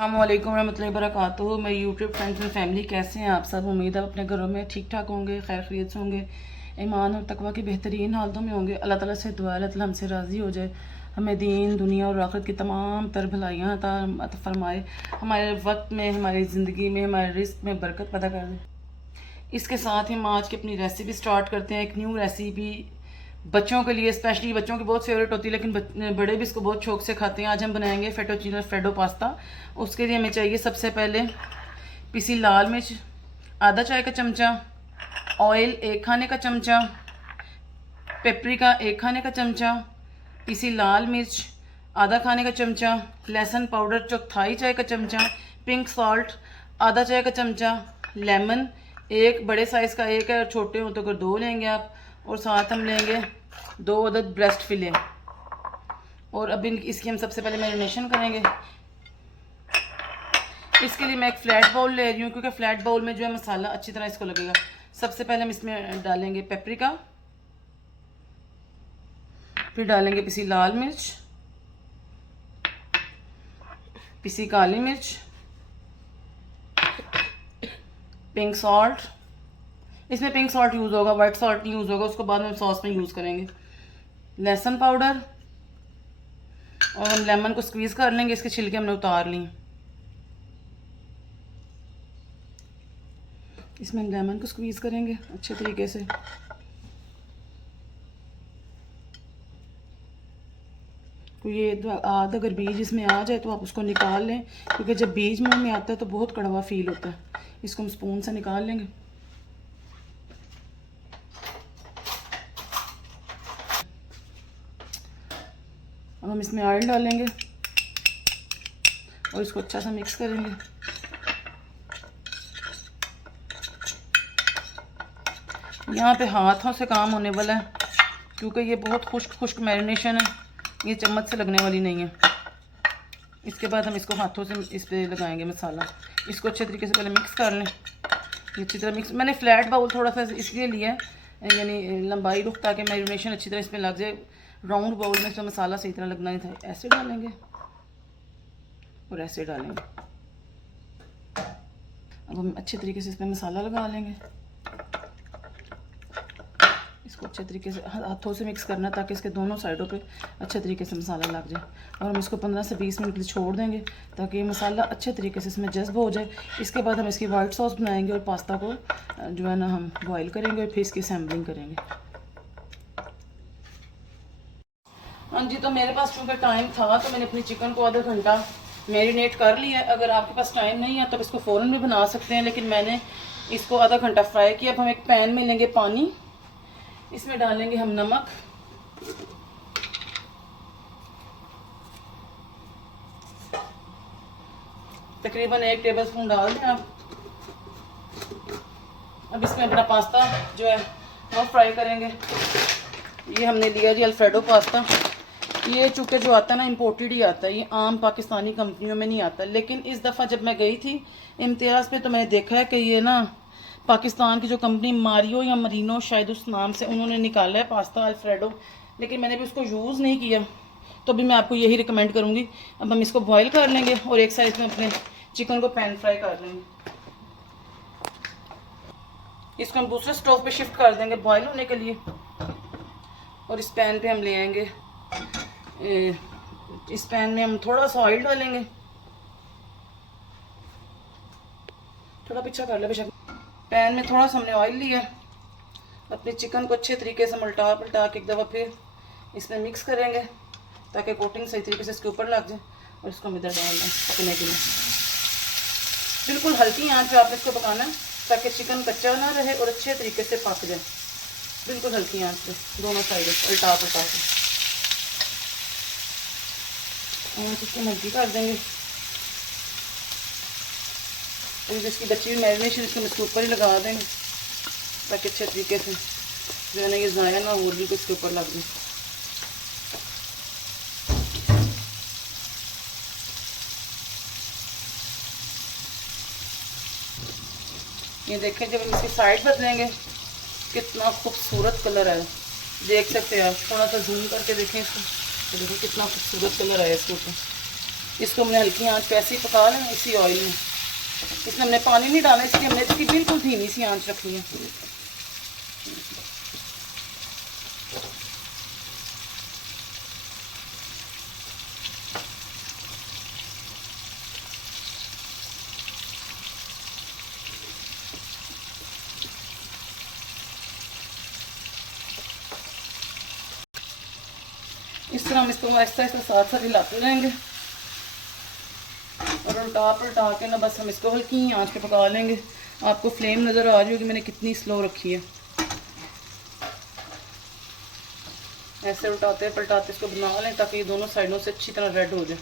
अस्सलामुअलैकुम रहमतुल्लाहि वबरकातुहू। मैं यूट्यूब फ्रेंड्स एंड फैमिली, कैसे हैं आप सब? उम्मीद है अपने घरों में ठीक ठाक होंगे, खैर खैरियत से होंगे, ईमान और तकवा की बेहतरीन हालतों में होंगे। अल्लाह ताला से दुआ है अल्लाह ताला हमसे राज़ी हो जाए, हमें दीन दुनिया और आखिरत की तमाम तर भलाइयाँ अता फरमाए, हमारे वक्त में, हमारी ज़िंदगी में, हमारे रिस्क में बरकत पैदा कर दे। इसके साथ ही हम आज की अपनी रेसिपी स्टार्ट करते हैं। एक न्यू रेसिपी बच्चों के लिए, स्पेशली बच्चों की बहुत फेवरेट होती है, लेकिन बड़े भी इसको बहुत शौक से खाते हैं। आज हम बनाएंगे फेटोचीनो अल्फ्रेडो पास्ता। उसके लिए हमें चाहिए सबसे पहले पिसी लाल मिर्च आधा चाय का चमचा, ऑयल 1 खाने का चमचा, पेपरिका 1 खाने का चमचा, पिसी लाल मिर्च आधा खाने का चमचा, लहसुन पाउडर चौथाई चाय का चमचा, पिंक सॉल्ट आधा चाय का चमचा, लेमन एक बड़े साइज़ का एक है, और छोटे हो तो अगर 2 लेंगे आप, और साथ हम लेंगे 2 अदद ब्रेस्ट फिले। और अब इसकी हम सबसे पहले मैरिनेशन करेंगे। इसके लिए मैं एक फ्लैट बाउल ले रही हूँ, क्योंकि फ्लैट बाउल में जो है मसाला अच्छी तरह इसको लगेगा। सबसे पहले हम इसमें डालेंगे पेपरिका, फिर डालेंगे पिसी लाल मिर्च, पिसी काली मिर्च, पिंक सॉल्ट, इसमें पिंक सॉल्ट यूज़ होगा, वाइट सॉल्ट नहीं यूज़ होगा, उसको बाद में हम सॉस में यूज़ करेंगे। लहसुन पाउडर, और हम लेमन को स्क्वीज़ कर लेंगे, इसके छिलके हमने उतार लिए। इसमें हम लेमन को स्क्वीज़ करेंगे अच्छे तरीके से। तो ये आध अगर बीज इसमें आ जाए तो आप उसको निकाल लें, क्योंकि जब बीज मुंह में आता है तो बहुत कड़वा फील होता है। इसको हम स्पून से निकाल लेंगे। अब हम इसमें ऑयल डालेंगे और इसको अच्छा सा मिक्स करेंगे। यहाँ पे हाथों से काम होने वाला है, क्योंकि ये बहुत खुश्क मैरिनेशन है, ये चम्मच से लगने वाली नहीं है। इसके बाद हम इसको हाथों से इस पे लगाएंगे मसाला। इसको अच्छे तरीके से पहले मिक्स कर लें। ये अच्छी तरह मिक्स, मैंने फ्लैट बाउल थोड़ा सा इसलिए लिया है, यानी लंबाई रुख, ताकि मैरिनेशन अच्छी तरह इसमें लग जाए। राउंड बाउल में तो मसाला सही तरह लगना नहीं था। ऐसे डालेंगे और ऐसे डालेंगे। अब हम अच्छे तरीके से इसमें मसाला लगा लेंगे। इसको अच्छे तरीके से हाथों से मिक्स करना, ताकि इसके दोनों साइडों पे अच्छे तरीके से मसाला लग जाए। और हम इसको 15 से 20 मिनट के लिए छोड़ देंगे, ताकि ये मसाला अच्छे तरीके से इसमें जज्ब हो जाए। इसके बाद हम इसकी वाइट सॉस बनाएंगे, और पास्ता को जो है ना हम बॉईल करेंगे, और फिर इसकी सैम्पलिंग करेंगे। हाँ जी, तो मेरे पास चूँकि टाइम था तो मैंने अपनी चिकन को आधा घंटा मैरिनेट कर लिया। अगर आपके पास टाइम नहीं है तो इसको फ़ौरन भी बना सकते हैं, लेकिन मैंने इसको आधा घंटा फ्राई किया। अब हम एक पैन में लेंगे पानी, इसमें डालेंगे हम नमक, तकरीबन 1 टेबलस्पून डाल दें आप। अब इसमें अपना पास्ता जो है वो फ्राई करेंगे। ये हमने लिया जी अल्फ्रेडो पास्ता। ये चूँकि जो आता है ना इम्पोर्टेड ही आता है, ये आम पाकिस्तानी कंपनियों में नहीं आता। लेकिन इस दफ़ा जब मैं गई थी इम्तियाज़ पे, तो मैंने देखा है कि ये ना पाकिस्तान की जो कंपनी मारियो या मरीनो शायद उस नाम से उन्होंने निकाला है पास्ता अल्फ्रेडो, लेकिन मैंने भी उसको यूज़ नहीं किया, तो भी मैं आपको यही रिकमेंड करूँगी। अब हम इसको बॉयल कर लेंगे और एक साइड में अपने चिकन को पैन फ्राई कर लेंगे। इसको हम दूसरे स्टोव पे शिफ्ट कर देंगे बॉयल होने के लिए। और इस पैन पे हम ले आएंगे, इस पैन में हम थोड़ा सा ऑयल डालेंगे। थोड़ा पीछा कर ले बेशक। पैन में थोड़ा सा हमने ऑयल लिया। अपने चिकन को अच्छे तरीके से उल्टा पलटा के एक दफ़ा फिर इसमें मिक्स करेंगे, ताकि कोटिंग सही तरीके से इसके ऊपर लग जाए। और इसको हम इधर डाल दें पकने के लिए। बिल्कुल हल्की आंच पे आपने इसको पकाना है, ताकि चिकन कच्चा ना रहे और अच्छे तरीके से पक जाए। बिल्कुल हल्की आंच पे दोनों साइड उल्टा पलटा के इसको हल्की कर देंगे। और जिसकी बची हुई मैरिनेशन इसको इसके ऊपर ही लगा देंगे, ताकि अच्छे तरीके से जो है ना ये ज़ाया ना हो, बिल्कुल इसके ऊपर लग जाए। ये देखें, जब हम इसकी साइड बदलेंगे कितना खूबसूरत कलर है, देख सकते हैं आप। थोड़ा सा जूम करके देखें इसको, तो देखो कितना खूबसूरत कलर आया इसके ऊपर। इसको हमने हल्की आंच पे ऐसे ही पका लें इसी ऑयल में। इसमें हमने पानी नहीं डाला, इसलिए हमने इसकी बिल्कुल धीमी सी आंच रखनी है। इस तरह हम इसको आहिस्ता आहिस्ता साथ साथ हिलाते रहेंगे और उल्टा पलटा के ना बस हम इसको हल्की आंच पे पका लेंगे। आपको फ्लेम नज़र आ रही होगी मैंने कितनी स्लो रखी है। ऐसे उल्टाते पलटाते इसको बना लें ताकि ये दोनों साइडों से अच्छी तरह रेड हो जाए।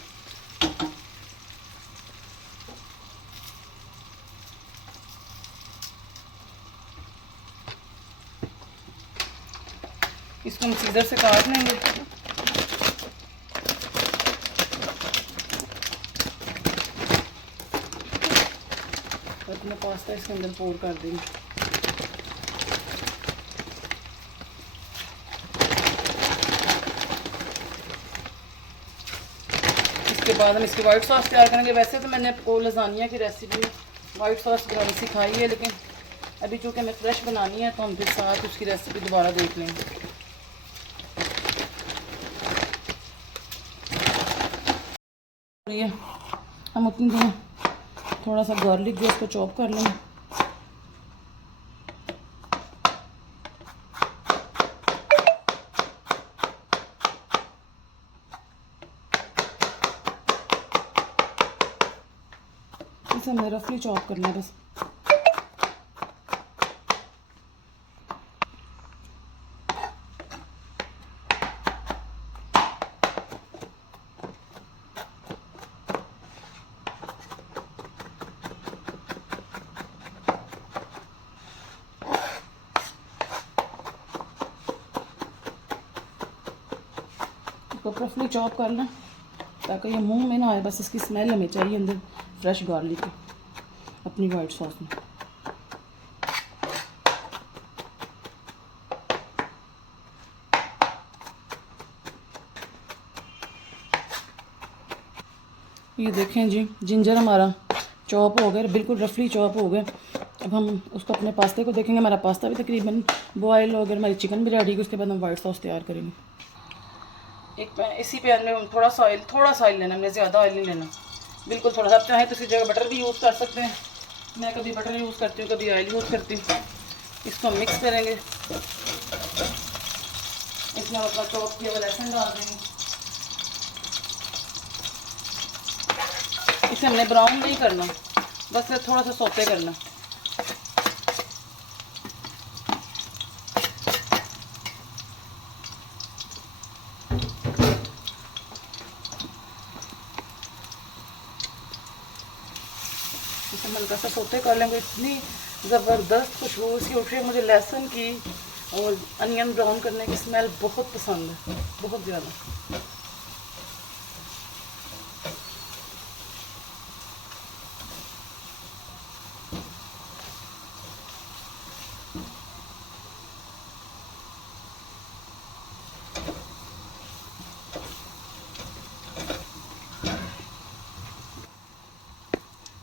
इसको हम सीजर से काट लेंगे। और अपना पास्ता इसके अंदर पोर कर देंगे। इसके बाद हम इसकी वाइट सॉस तैयार करेंगे। वैसे तो मैंने आपको लजानिया की रेसिपी वाइट सॉस बनानी सिखाई है, लेकिन अभी चूँकि हमें फ्रेश बनानी है तो हम फिर साथ उसकी रेसिपी दोबारा देख लेंगे। ये हम अपनी थोड़ा सा गार्लिक जो इसको चॉप कर लेंगे। इसे हमने रफली चॉप करना है बस। इसको रफली चॉप कर लें ताकि ये मुंह में ना आए, बस इसकी स्मेल हमें चाहिए अंदर फ्रेश गार्लिक की अपनी वाइट सॉस में। ये देखें जी, जिंजर हमारा चॉप हो गया, बिल्कुल रफली चॉप हो गया। अब हम उसको अपने पास्ते को देखेंगे। हमारा पास्ता भी तकरीबन बॉयल हो गया, हमारी चिकन भी रेडी है। उसके बाद हम वाइट सॉस तैयार करेंगे। एक पैन, इसी पैन में हम थोड़ा सा ऑयल लेना, हमने ज़्यादा ऑयल नहीं लेना, बिल्कुल थोड़ा सा। आप चाहे तो इसी जगह बटर भी यूज़ कर सकते हैं। मैं कभी बटर यूज़ करती हूँ, कभी ऑयल यूज़ करती हूँ। इसको हम मिक्स करेंगे। इसमें हम अपना चॉप किया हुआ लहसुन डाल देंगे। इसे हमने ब्राउन नहीं करना, बस थोड़ा सा सौते करना। इसे हल्का सा सौते कर लेंगे। इतनी ज़बरदस्त खुशबू इसकी उठ रही है मुझे लहसुन की, और अनियन ब्राउन करने की स्मेल बहुत पसंद है, बहुत ज़्यादा।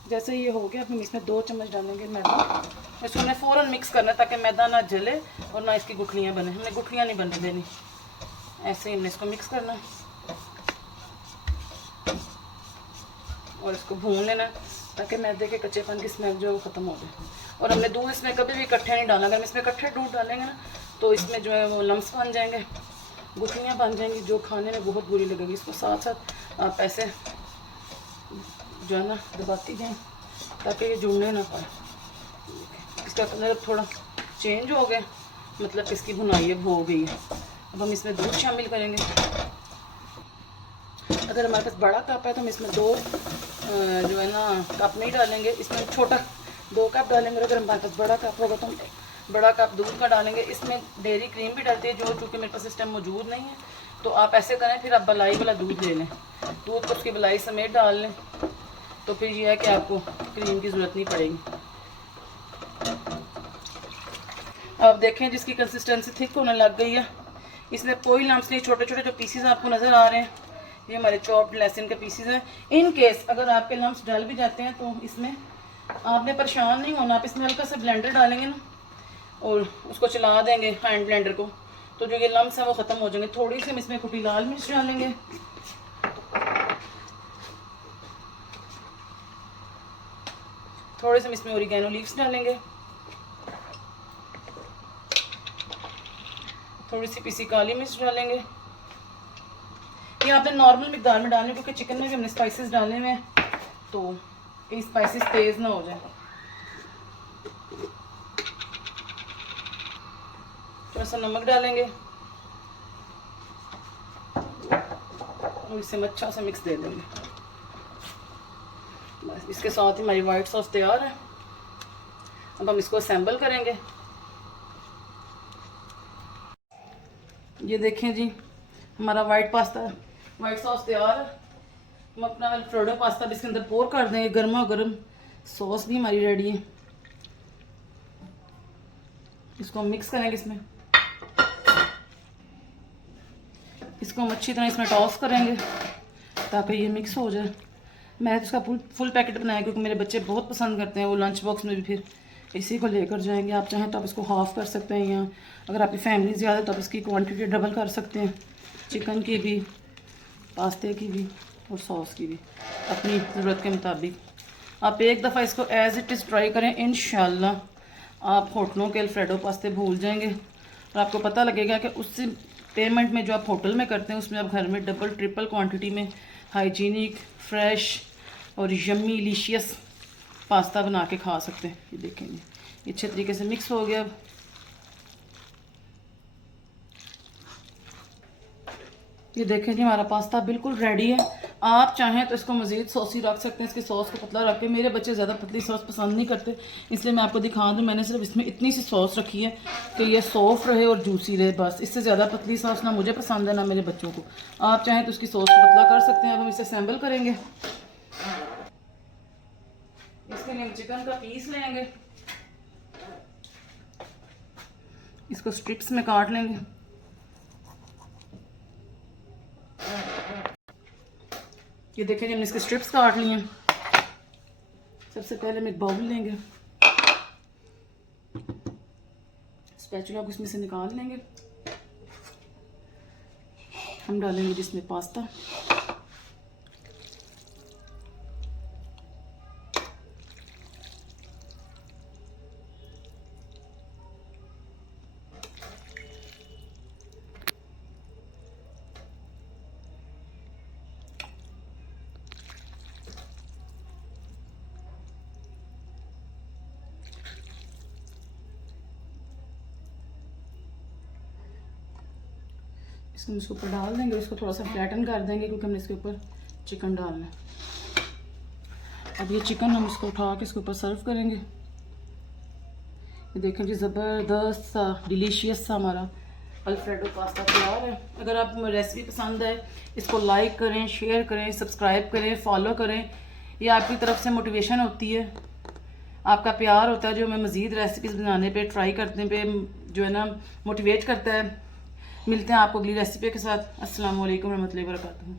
जैसे ये हो गया, अब हम इसमें 2 चम्मच डालेंगे मैदा। इसको हमने फ़ौरन मिक्स करना है ताकि मैदा ना जले और ना इसकी गुठलियाँ बने। हमने गुठलियाँ नहीं बनने देनी, ऐसे ही हमने इसको मिक्स करना है और इसको भून लेना है ताकि मैदे के कच्चेपन की स्मेल जो है वो ख़त्म हो जाए। और हमने दूध इसमें कभी भी इकट्ठे नहीं डालना। अगर हम इसमें इकट्ठे दूध डालेंगे ना तो इसमें जो है वो लम्स बन जाएंगे, गुठलियाँ बन जाएंगी, जो खाने में बहुत बुरी लगेगी। इसको साथ साथ आप ऐसे जो है ना दबाती जाएँ ताकि ये जुड़ने ना पाए। इसका कलर थोड़ा चेंज हो गया, मतलब इसकी भुनाई अब हो गई है। अब हम इसमें दूध शामिल करेंगे। अगर हमारे पास बड़ा कप है तो हम इसमें 2 जो है ना कप नहीं डालेंगे, इसमें छोटा 2 कप डालेंगे। अगर हमारे पास बड़ा कप होगा तो हम बड़ा कप दूध का डालेंगे। इसमें डेयरी क्रीम भी डालती है, जो चूँकि मेरे पास इस टाइम मौजूद नहीं है। तो आप ऐसे करें, फिर आप मलाई वाला दूध ले लें, दूध को उसकी मलाई समेत डाल लें, तो फिर यह है कि आपको क्रीम की ज़रूरत नहीं पड़ेगी। आप देखें जिसकी कंसिस्टेंसी थिक होने लग गई है, इसमें कोई लम्स नहीं। छोटे छोटे जो पीसीज आपको नज़र आ रहे हैं ये हमारे चॉप्ड लहसुन के पीसेस हैं। इन केस अगर आपके लम्स डल भी जाते हैं तो इसमें आपने परेशान नहीं होना। आप इसमें हल्का सा ब्लेंडर डालेंगे ना और उसको चला देंगे हैंड ब्लेंडर को, तो जो ये लम्स हैं वो ख़त्म हो जाएंगे। थोड़ी सी हम इसमें कुटी लाल मिर्च डालेंगे, थोड़े से हम इसमें ओरिगेनो लीव्स डालेंगे, थोड़ी सी पीसी काली मिर्च डालेंगे। ये आपने नॉर्मल मिकदार में डालने, क्योंकि चिकन में भी हमने स्पाइसेस डाले हुए हैं तो ये स्पाइसेस तेज़ ना हो जाए। थोड़ा सा नमक डालेंगे और इसे अच्छा सा मिक्स दे देंगे। बस इसके साथ ही हमारी वाइट सॉस तैयार है। अब हम इसको असेंबल करेंगे। ये देखें जी, हमारा वाइट सॉस तैयार है। हम अपना अल्फ्रेडो पास्ता भी इसके अंदर पोर कर देंगे। गर्मा गर्म सॉस भी हमारी रेडी है। इसको हम मिक्स करेंगे इसमें, इसको हम अच्छी तरह इसमें टॉस करेंगे ताकि ये मिक्स हो जाए। मैंने तो इसका फुल पैकेट बनाया क्योंकि मेरे बच्चे बहुत पसंद करते हैं। वो लंच बॉक्स में भी फिर इसी को लेकर जाएंगे। आप चाहें तो आप इसको हाफ़ कर सकते हैं, या अगर आपकी फैमिली ज़्यादा है तो आप इसकी क्वांटिटी डबल कर सकते हैं, चिकन की भी, पास्ते की भी और सॉस की भी, अपनी ज़रूरत के मुताबिक। आप एक दफ़ा इसको एज़ इट इज़ ट्राई करें, इंशाल्लाह आप होटलों के अल्फ्रेडो पास्ते भूल जाएंगे और आपको पता लगेगा कि उस पेमेंट में जो आप होटल में करते हैं उसमें आप घर में डबल ट्रिपल क्वांटिटी में हाइजीनिक, फ्रेश और यम्मी डिलीशियस पास्ता बना के खा सकते हैं। ये देखेंगे ये अच्छे तरीके से मिक्स हो गया। अब ये देखें जी, हमारा पास्ता बिल्कुल रेडी है। आप चाहें तो इसको मज़ीद सॉसी रख सकते हैं, इसके सॉस को पतला रख के। मेरे बच्चे ज़्यादा पतली सॉस पसंद नहीं करते, इसलिए मैं आपको दिखा दूँ। मैंने सिर्फ इसमें इतनी सी सॉस रखी है कि ये सॉफ्ट रहे और जूसी रहे, बस। इससे ज़्यादा पतली सॉस ना मुझे पसंद है ना मेरे बच्चों को। आप चाहें तो उसकी सॉस को पतला कर सकते हैं। अब हम इसे असेंबल करेंगे। इसके लिए हम चिकन का पीस लेंगे, इसको स्ट्रिप्स में काट लेंगे। ये देखें, हमने इसके स्ट्रिप्स काट लिए हैं। सबसे पहले हम एक बाउल लेंगे, स्पैचुला को इसमें से निकाल लेंगे। हम डालेंगे जिसमें पास्ता, इसको हम इसके ऊपर डाल देंगे। इसको थोड़ा सा फ्लैटन कर देंगे क्योंकि हमने इसके ऊपर चिकन डालना है। अब ये चिकन हम इसको उठा के इसके ऊपर सर्व करेंगे। ये देखें जी, ज़बरदस्त सा डिलीशियस सा हमारा अल्फ्रेडो पास्ता तैयार है। अगर आपको रेसिपी पसंद है, इसको लाइक करें, शेयर करें, सब्सक्राइब करें, फॉलो करें। ये आपकी तरफ से मोटिवेशन होती है, आपका प्यार होता है जो हमें मज़ीद रेसिपीज़ बनाने पे, ट्राई करने पे जो है ना मोटिवेट करता है। मिलते हैं आपको अगली रेसिपी के साथ। अस्सलाम वालेकुम रहमतुल्लाहि व बरकातुहू।